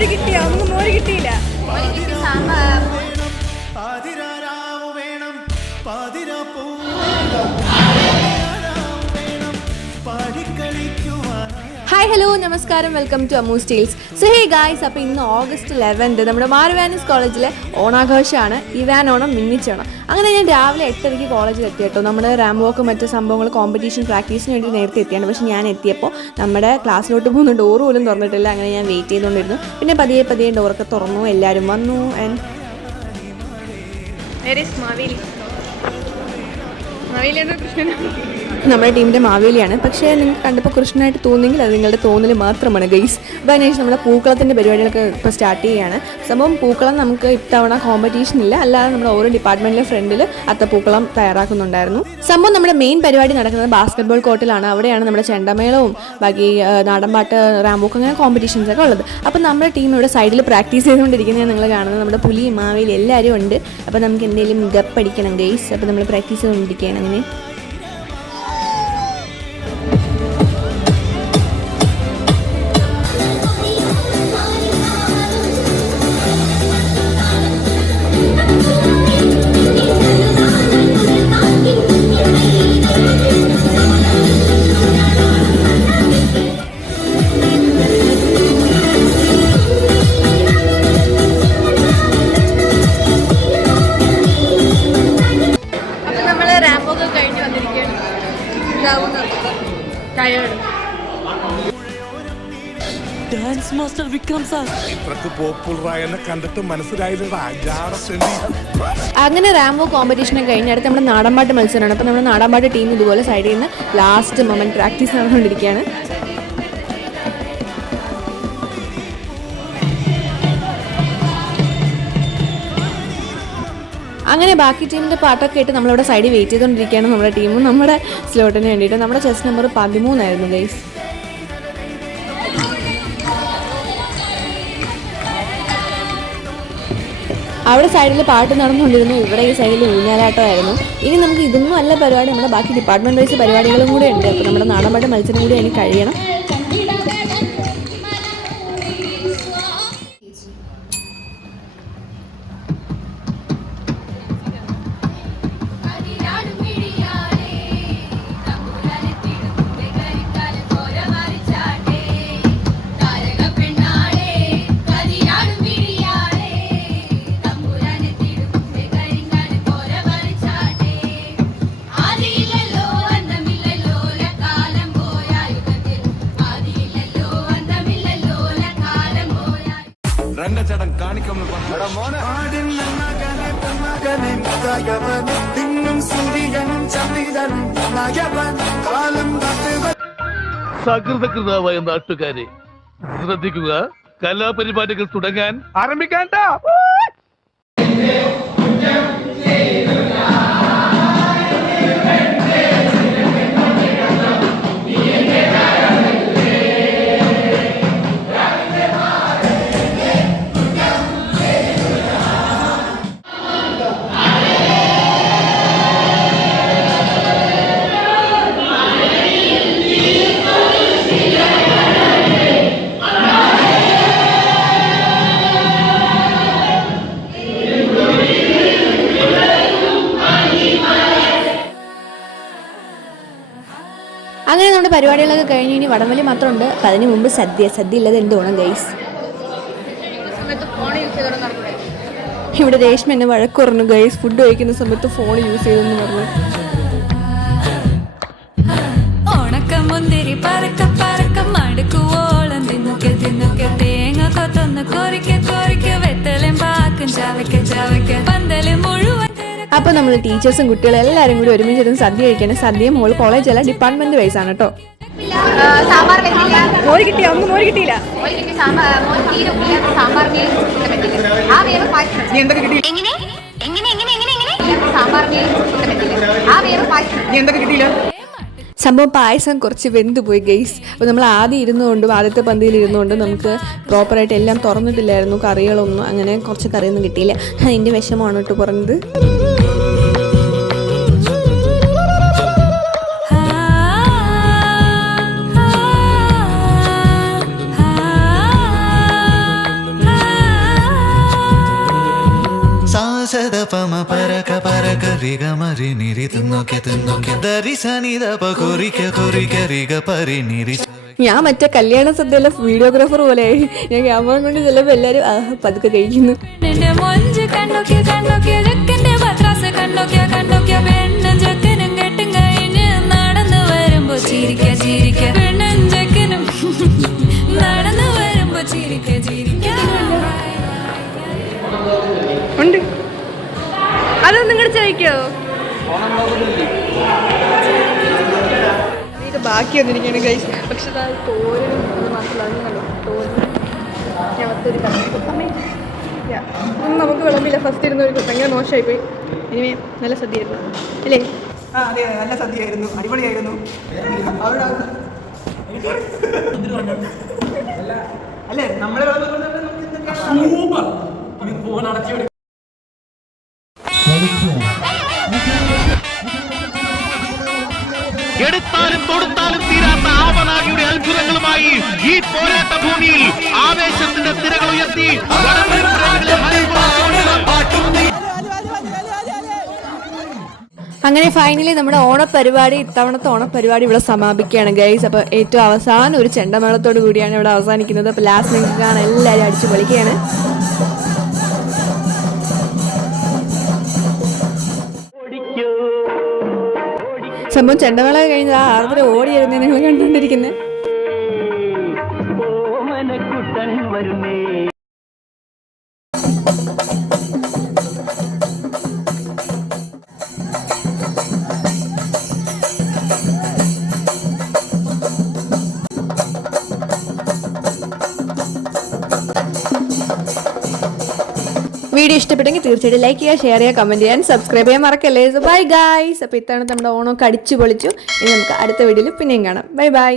മോര് കിട്ടിയോ? നമുക്ക് മോര് കിട്ടിയില്ല. ഹായ് ഹലോ നമസ്കാരം, വെൽക്കം ടു അമൂസ് ടെയിൽസ്. സോ ഹേ ഗായ്സ്, അപ്പോൾ ഇന്ന് August 11 നമ്മുടെ മാർവാനിസ് കോളേജിലെ ഓണാഘോഷമാണ്. ഇവാൻ ഓണം, മിന്നിച്ചോണം. അങ്ങനെ ഞാൻ രാവിലെ 8:30 കോളേജിൽ എത്തി കേട്ടോ. നമ്മുടെ റാംബോക്ക് മറ്റു സംഭവങ്ങൾ കോമ്പറ്റീഷൻ പ്രാക്ടീസിന് വേണ്ടി നേരത്തെ എത്തിയാണ്. പക്ഷേ ഞാൻ എത്തിയപ്പോൾ നമ്മുടെ ക്ലാസ്സിലോട്ട് പോകുന്ന ഡോർ പോലും തുറന്നിട്ടില്ല. അങ്ങനെ ഞാൻ വെയിറ്റ് ചെയ്തുകൊണ്ടിരുന്നു. പിന്നെ പതിയെ ഡോറൊക്കെ തുറന്നു, എല്ലാവരും വന്നു. ആൻഡ് നമ്മുടെ ടീമിൻ്റെ മാവേലിയാണ്. പക്ഷേ നിങ്ങൾക്ക് കണ്ടപ്പോൾ കൃഷ്ണനായിട്ട് തോന്നിയെങ്കിൽ അത് നിങ്ങളുടെ തോന്നൽ മാത്രമാണ് ഗൈസ്. അപ്പോൾ അതിനുശേഷം നമ്മുടെ പൂക്കളത്തിൻ്റെ പരിപാടികളൊക്കെ ഇപ്പോൾ സ്റ്റാർട്ട് ചെയ്യുകയാണ്. സംഭവം പൂക്കളം നമുക്ക് ഇത്തവണ കോമ്പറ്റീഷൻ ഇല്ല, അല്ലാതെ നമ്മുടെ ഓരോ ഡിപ്പാർട്ട്മെൻറ്റിലെ ഫ്രണ്ടിൽ അത്തപ്പൂക്കളം തയ്യാറാക്കുന്നുണ്ടായിരുന്നു. സംഭവം നമ്മുടെ മെയിൻ പരിപാടി നടക്കുന്നത് ബാസ്കറ്റ്ബോൾ കോർട്ടിലാണ്. അവിടെയാണ് നമ്മുടെ ചെണ്ടമേളവും ബാക്കി നാടൻപാട്ട്, റാംബോക്ക്, അങ്ങനെ കോമ്പറ്റീഷൻസ് ഒക്കെ ഉള്ളത്. അപ്പോൾ നമ്മുടെ ടീം ഇവിടെ സൈഡിൽ പ്രാക്ടീസ് ചെയ്തുകൊണ്ടിരിക്കുന്നത് നിങ്ങൾ കാണുന്നത്. നമ്മുടെ പുലി, മാവേലി എല്ലാവരും ഉണ്ട്. അപ്പോൾ നമുക്ക് എന്തെങ്കിലും ഗപ്പടിക്കണം ഗൈസ്. അപ്പോൾ നമ്മൾ പ്രാക്ടീസ് ചെയ്തുകൊണ്ടിരിക്കുകയാണ്. അങ്ങനെ ഡാൻസ് മാസ്റ്റർ വിക്രം സാർ കണ്ടിട്ട് മനസ്സിലായില്ലടാ. അങ്ങനെ റാംബോ കോമ്പറ്റീഷനൊക്കെ കഴിഞ്ഞ അടുത്ത് നമ്മുടെ നാടൻപാട്ട് മത്സരമാണ്. അപ്പോൾ നമ്മുടെ നാടൻപാട്ട് ടീം ഇതുപോലെ സൈഡിൽ നിന്ന് ലാസ്റ്റ് മൊമെന്റ് പ്രാക്ടീസ് നടന്നുകൊണ്ടിരിക്കുകയാണ്. അങ്ങനെ ബാക്കി ടീമിൻ്റെ പാട്ടൊക്കെ ആയിട്ട് നമ്മളിവിടെ സൈഡിൽ വെയിറ്റ് ചെയ്തുകൊണ്ടിരിക്കുകയാണ്. നമ്മുടെ ടീമും നമ്മുടെ സ്ലോട്ടിന് വേണ്ടിയിട്ട്. നമ്മുടെ ചെസ് നമ്പർ 13 ആയിരുന്നു ഗൈസ്. അവിടെ സൈഡിൽ പാട്ട് നടന്നുകൊണ്ടിരുന്നു, ഇവിടെ ഈ സൈഡിൽ ഊഞ്ഞാലാട്ടമായിരുന്നു. ഇനി നമുക്ക് ഇതൊന്നും അല്ല പരിപാടി, നമ്മുടെ ബാക്കി ഡിപ്പാർട്ട്മെൻറ്റ് വൈസ് പരിപാടികളും കൂടെ ഉണ്ട്. അപ്പോൾ നമ്മുടെ നാടൻപാട്ട് മത്സരം കൂടി അതിന് കഴിയണം. സകൃതകൃതാവായ നാട്ടുകാരെ ശ്രദ്ധിക്കുക, കലാപരിപാടികൾ തുടങ്ങാൻ ആരംഭിക്കാൻ. അങ്ങനെ നമ്മുടെ പരിപാടികളൊക്കെ കഴിഞ്ഞ് ഇനി വടംവലി മാത്രമുണ്ട്. അപ്പം അതിന് മുമ്പ് സദ്യ ഇല്ലാതെ എന്ത് വേണം ഗൈസ്. ഇവിടെ രേഷ്മ എന്നെ വഴക്ക് പറഞ്ഞു ഗൈസ്, ഫുഡ് കഴിക്കുന്ന സമയത്ത് ഫോൺ യൂസ് ചെയ്തെന്ന് പറഞ്ഞു. ഉണക്കമുന്തിരി പറക്ക പറക്ക മടുക്കുവോളം തിന്നൊക്കെ തിന്നൊക്കെ തേങ്ങ കൊത്തൊന്ന് കൊറിക്ക കൊറിക്ക വെത്തലും പാക്കും ചവയ്ക്ക ചവയ്ക്ക പന്തല് മുഴുവൻ. അപ്പോൾ നമ്മൾ ടീച്ചേഴ്സും കുട്ടികളും എല്ലാവരും കൂടി ഒരുമിച്ചിരുന്ന് സദ്യ കഴിക്കണം. സദ്യ മോൾ കോളേജല്ല, ഡിപ്പാർട്ട്മെന്റ് വൈസ് ആണ് കേട്ടോ. മോര് കിട്ടിയോ? നമുക്ക് മോര് കിട്ടിയില്ല. സംഭവം പായസം കുറച്ച് വെന്ത് പോയി ഗൈസ്. അപ്പോൾ നമ്മൾ ആദ്യം ഇരുന്നുകൊണ്ടും ആദ്യത്തെ പന്തിയിൽ ഇരുന്നുകൊണ്ടും നമുക്ക് പ്രോപ്പറായിട്ട് എല്ലാം തുറന്നിട്ടില്ലായിരുന്നു, കറികളൊന്നും. അങ്ങനെ കുറച്ച് കറിയൊന്നും കിട്ടിയില്ല. അതിൻ്റെ വിഷമമാണ് കേട്ടോ പറഞ്ഞത്. പമ പരക പരക റിഗ മരി നിരി തിന്നൊക്കെ ദരി സനി ദപ കൊറിക്ക റിഗ പരി നിരി. ഞാൻ മറ്റേ കല്യാണ സദ്യയിലെ വീഡിയോഗ്രാഫർ പോലെ ഞാൻ ക്യാമറ കൊണ്ട് ചിലപ്പോൾ എല്ലാവരും പതുക്കെ കഴിക്കുന്നു. നിന്റെ മൊഞ്ച് കണ്ണൊക്കെ ചെക്കന്റെ പത്രാസ് കണ്ണൊക്കെ പെണ്ണും ചെക്കനും കെട്ടും കഴിഞ്ഞ് നടന്നു വരുമ്പോ ചിരിക്ക പെണ്ണും ചെക്കനും നടന്നു വരുമ്പോ ചിരിക്ക ഉണ്ട് അത് നിങ്ങൾ ചോദിക്കോ? ഇത് ബാക്കി വന്നിരിക്കുകയാണ് ഗൈസ്. പക്ഷെ തോരനും അത് മാത്രമല്ല തോരനും ഒന്നും നമുക്ക് വിളമ്പില്ല. ഫസ്റ്റ് ഇരുന്ന ഒരു ഭയങ്കര മോശമായിപ്പോയി. ഇനി നല്ല സദ്യയായിരുന്നു അല്ലേ? അതെ നല്ല സദ്യയായിരുന്നു, അടിപൊളിയായിരുന്നു. അല്ലേ നമ്മളെ എടുത്താലും തൊടുത്താലും തീരാത്ത ആവനാഴിയുടെ അത്ഭുതങ്ങളുമായി ഈ പോരാട്ട ഭൂമിയിൽ ആവേശത്തിന്റെ തിരകൾ ഉയർത്തി അങ്ങനെ ഫൈനലി നമ്മുടെ ഓണപ്പരിപാടി, ഇത്തവണത്തെ ഓണപ്പരിപാടി ഇവിടെ സമാപിക്കുകയാണ് ഗൈസ്. അപ്പോൾ ഏറ്റവും അവസാനം ഒരു ചെണ്ടമേളത്തോട് കൂടിയാണ് ഇവിടെ അവസാനിക്കുന്നത്. അപ്പോൾ ലാസ്റ്റ് നിങ്ങൾക്ക് കാണാൻ എല്ലാവരും അടിച്ചു പൊളിക്കുകയാണ്. സംഭവം ചെണ്ടമേള കഴിഞ്ഞ് ആ ആർദ്ര ഓടി വരുന്നത് നിങ്ങൾ കണ്ടുകൊണ്ടിരിക്കുന്നത്. വീഡിയോ ഇഷ്ടപ്പെട്ടെങ്കിൽ തീർച്ചയായിട്ടും ലൈക്ക് ചെയ്യുക, ഷെയർ ചെയ്യുക, കമൻറ്റ് ചെയ്യാൻ, സബ്സ്ക്രൈബ് ചെയ്യാൻ മറക്കല്ലേ. So bye guys. അപ്പോൾ ഇത്തവണ നമ്മുടെ ഓണമൊക്കെ അടിച്ചു പൊളിച്ചു. ഇനി നമുക്ക് അടുത്ത വീഡിയോയിൽ പിന്നെയും കാണാം. Bye bye.